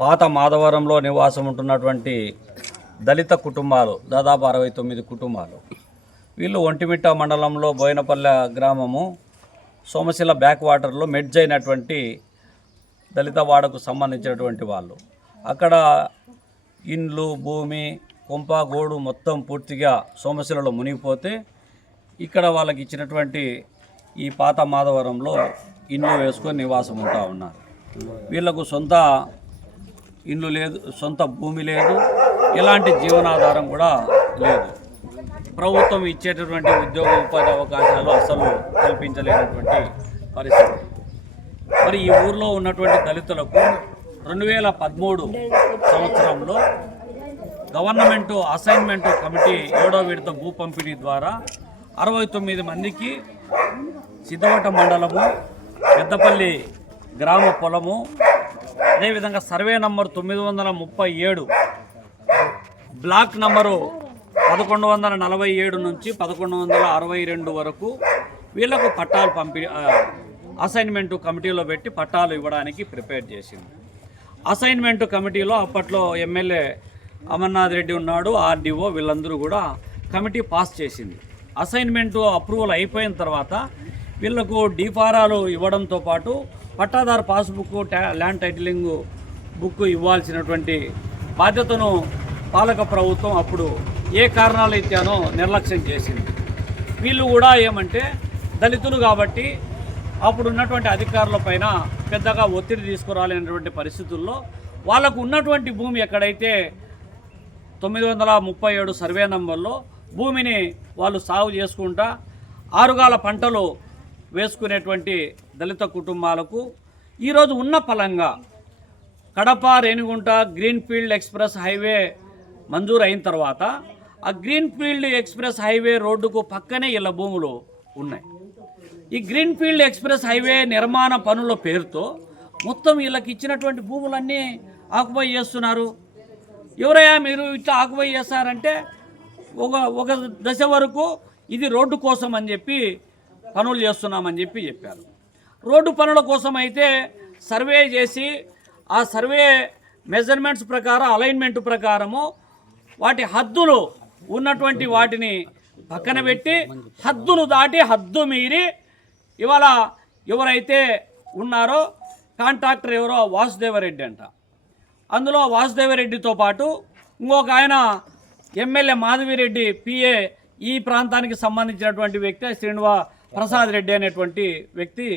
పాత మాధవరంలో నివాసం ఉంటున్నటువంటి దళిత కుటుంబాలు దాదాపు 69 కుటుంబాలు. వీళ్ళు ఒంటిమిట్ట మండలంలో బోయినపల్లె గ్రామము సోమశిల బ్యాక్ వాటర్లో మెడ్జ్ అయినటువంటి దళిత వాడకు సంబంధించినటువంటి వాళ్ళు. అక్కడ ఇండ్లు, భూమి, కొంప, గోడు మొత్తం పూర్తిగా సోమశిలలో మునిగిపోతే ఇక్కడ వాళ్ళకి ఇచ్చినటువంటి ఈ పాత మాధవరంలో ఇండ్లు వేసుకొని నివాసం ఉంటా ఉన్నారు. వీళ్లకు సొంత ఇండ్లు లేదు, సొంత భూమి లేదు, ఎలాంటి జీవనాధారం కూడా లేదు. ప్రభుత్వం ఇచ్చేటటువంటి ఉద్యోగ ఉపాధి అవకాశాలు అసలు కల్పించలేనటువంటి పరిస్థితి. మరి ఈ ఊర్లో ఉన్నటువంటి దళితులకు 2013 సంవత్సరంలో గవర్నమెంటు అసైన్మెంట్ కమిటీ 7వ విడత భూ పంపిణీ ద్వారా 69 మందికి సిద్ధవట మండలము, పెద్దపల్లి గ్రామ పొలము, అదేవిధంగా సర్వే నంబర్ 937 బ్లాక్ నంబరు 1147 నుంచి 1162 వరకు వీళ్లకు పట్టాలు అసైన్మెంటు కమిటీలో పెట్టి పట్టాలు ఇవ్వడానికి ప్రిపేర్ చేసింది. అసైన్మెంటు కమిటీలో అప్పట్లో ఎమ్మెల్యే అమర్నాథ్ రెడ్డి ఉన్నాడు, ఆర్డీఓ, వీళ్ళందరూ కూడా కమిటీ పాస్ చేసింది. అసైన్మెంటు అప్రూవల్ అయిపోయిన తర్వాత వీళ్లకు డీఫారాలు ఇవ్వడంతో పాటు పట్టాదారు పాస్బుక్, ల్యాండ్ టైటిలింగ్ బుక్ ఇవ్వాల్సినటువంటి బాధ్యతను పాలక ప్రభుత్వం అప్పుడు ఏ కారణాలు ఇచ్చానో నిర్లక్ష్యం చేసింది. వీళ్ళు కూడా ఏమంటే దళితులు కాబట్టి అప్పుడు ఉన్నటువంటి అధికారుల పైన పెద్దగా ఒత్తిడి తీసుకురాలేనటువంటి పరిస్థితుల్లో వాళ్ళకు ఉన్నటువంటి భూమి ఎక్కడైతే 937 సర్వే నంబర్లో భూమిని వాళ్ళు సాగు చేసుకుంటా ఆరుగాల పంటలు వేసుకునేటువంటి దళిత కుటుంబాలకు ఈరోజు ఉన్న పలంగా Kadapa Renigunta greenfield express highway మంజూరు అయిన తర్వాత ఆ గ్రీన్ఫీల్డ్ ఎక్స్ప్రెస్ హైవే రోడ్డుకు పక్కనే ఇలా భూములు ఉన్నాయి. ఈ గ్రీన్ఫీల్డ్ ఎక్స్ప్రెస్ హైవే నిర్మాణ పనుల పేరుతో మొత్తం వీళ్ళకి ఇచ్చినటువంటి భూములన్నీ ఆక్యుపై చేస్తున్నారు. ఎవరయ్యా మీరు ఇట్లా ఆక్యుపై చేస్తారంటే ఒక దశ వరకు ఇది రోడ్డు కోసం అని చెప్పి పనులు చేస్తున్నామని చెప్పారు. రోడ్డు పనుల కోసం అయితే సర్వే చేసి ఆ సర్వే మెజర్మెంట్స్ ప్రకారం, అలైన్మెంట్ ప్రకారము వాటి హద్దులు ఉన్నటువంటి వాటిని పక్కన పెట్టి హద్దులు దాటి హద్దు మీరి ఇవాళ ఎవరైతే ఉన్నారో కాంట్రాక్టర్ ఎవరో వాసుదేవరెడ్డి అంట. అందులో వాసుదేవరెడ్డితో పాటు ఇంకొక ఆయన ఎమ్మెల్యే మాధవిరెడ్డి పిఏ, ఈ ప్రాంతానికి సంబంధించినటువంటి వ్యక్తి ప్రసాద్ రెడ్డి అనేటువంటి వ్యక్తి,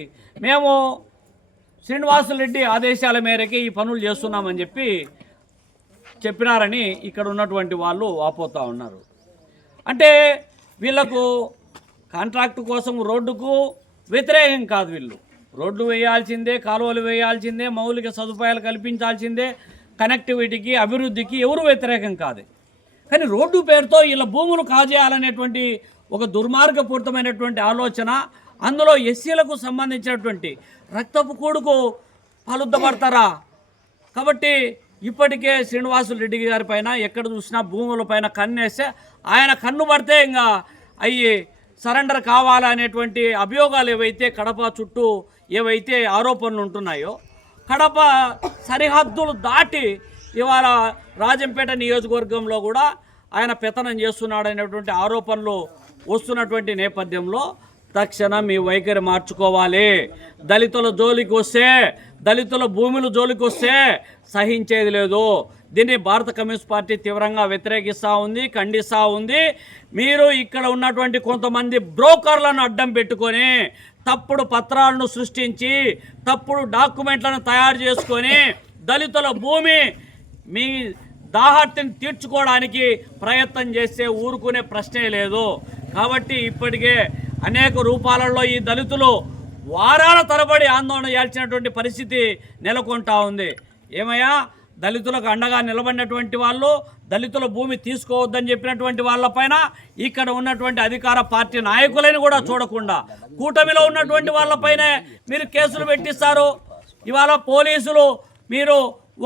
మేము శ్రీనివాసులు రెడ్డి ఆదేశాల మేరకే ఈ పనులు చేస్తున్నామని చెప్పినారని ఇక్కడ ఉన్నటువంటి వాళ్ళు వాపోతూ ఉన్నారు. అంటే వీళ్లకు కాంట్రాక్టు కోసం రోడ్డుకు వ్యతిరేకం కాదు. వీళ్ళు రోడ్లు వేయాల్సిందే, కాలువలు వేయాల్సిందే, మౌలిక సదుపాయాలు కల్పించాల్సిందే, కనెక్టివిటీకి, అభివృద్ధికి ఎవరు వ్యతిరేకం కాదు. కానీ రోడ్డు పేరుతో వీళ్ళ భూములు కాజేయాలనేటువంటి ఒక దుర్మార్గపూరితమైనటువంటి ఆలోచన, అందులో ఎస్సీలకు సంబంధించినటువంటి రక్తపు కూడుకు పాలుద్దపడతారా? కాబట్టి ఇప్పటికే శ్రీనివాసులు రెడ్డి గారి పైన ఎక్కడ చూసినా భూముల పైన కన్నేస్తే ఆయన కన్ను పడితే ఇంకా అయ్యి సరెండర్ కావాలనేటువంటి అభియోగాలు ఏవైతే కడప చుట్టూ ఏవైతే ఆరోపణలు ఉంటున్నాయో, కడప సరిహద్దులు దాటి ఇవాళ రాజంపేట నియోజకవర్గంలో కూడా ఆయన పెత్తనం చేస్తున్నాడనేటువంటి ఆరోపణలు వస్తున్నటువంటి నేపథ్యంలో తక్షణం మీ వైఖరి మార్చుకోవాలి. దళితుల జోలికి వస్తే, దళితుల భూముల జోలికి వస్తే సహించేది లేదు. దీన్ని భారత కమ్యూనిస్ట్ పార్టీ తీవ్రంగా వ్యతిరేకిస్తూ ఉంది, ఖండిస్తూ ఉంది. మీరు ఇక్కడ ఉన్నటువంటి కొంతమంది బ్రోకర్లను అడ్డం పెట్టుకొని తప్పుడు పత్రాలను సృష్టించి తప్పుడు డాక్యుమెంట్లను తయారు చేసుకొని దళితుల భూమి మీ దాహార్తిని తీర్చుకోవడానికి ప్రయత్నం చేస్తే ఊరుకునే ప్రశ్నే లేదు. కాబట్టి ఇప్పటికే అనేక రూపాలలో ఈ దళితులు వారాల తరబడి ఆందోళన చేయాల్సినటువంటి పరిస్థితి నెలకొంటా ఉంది. ఏమయ్యా, దళితులకు అండగా నిలబడినటువంటి వాళ్ళు, దళితుల భూమి తీసుకోవద్దని చెప్పినటువంటి వాళ్ళపైన ఇక్కడ ఉన్నటువంటి అధికార పార్టీ నాయకులని కూడా చూడకుండా కూటమిలో ఉన్నటువంటి వాళ్ళపైనే మీరు కేసులు పెట్టిస్తారు. ఇవాళ పోలీసులు మీరు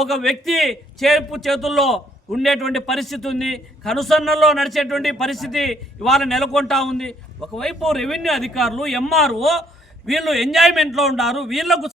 ఒక వ్యక్తి చేతుల్లో ఉండేటువంటి పరిస్థితి ఉంది, కనుసన్నల్లో నడిచేటువంటి పరిస్థితి ఇవాళ నెలకొంటా ఉంది. ఒకవైపు రెవెన్యూ అధికారులు, ఎంఆర్ఓ వీళ్ళు ఎంజాయ్మెంట్లో ఉన్నారు. వీళ్లకు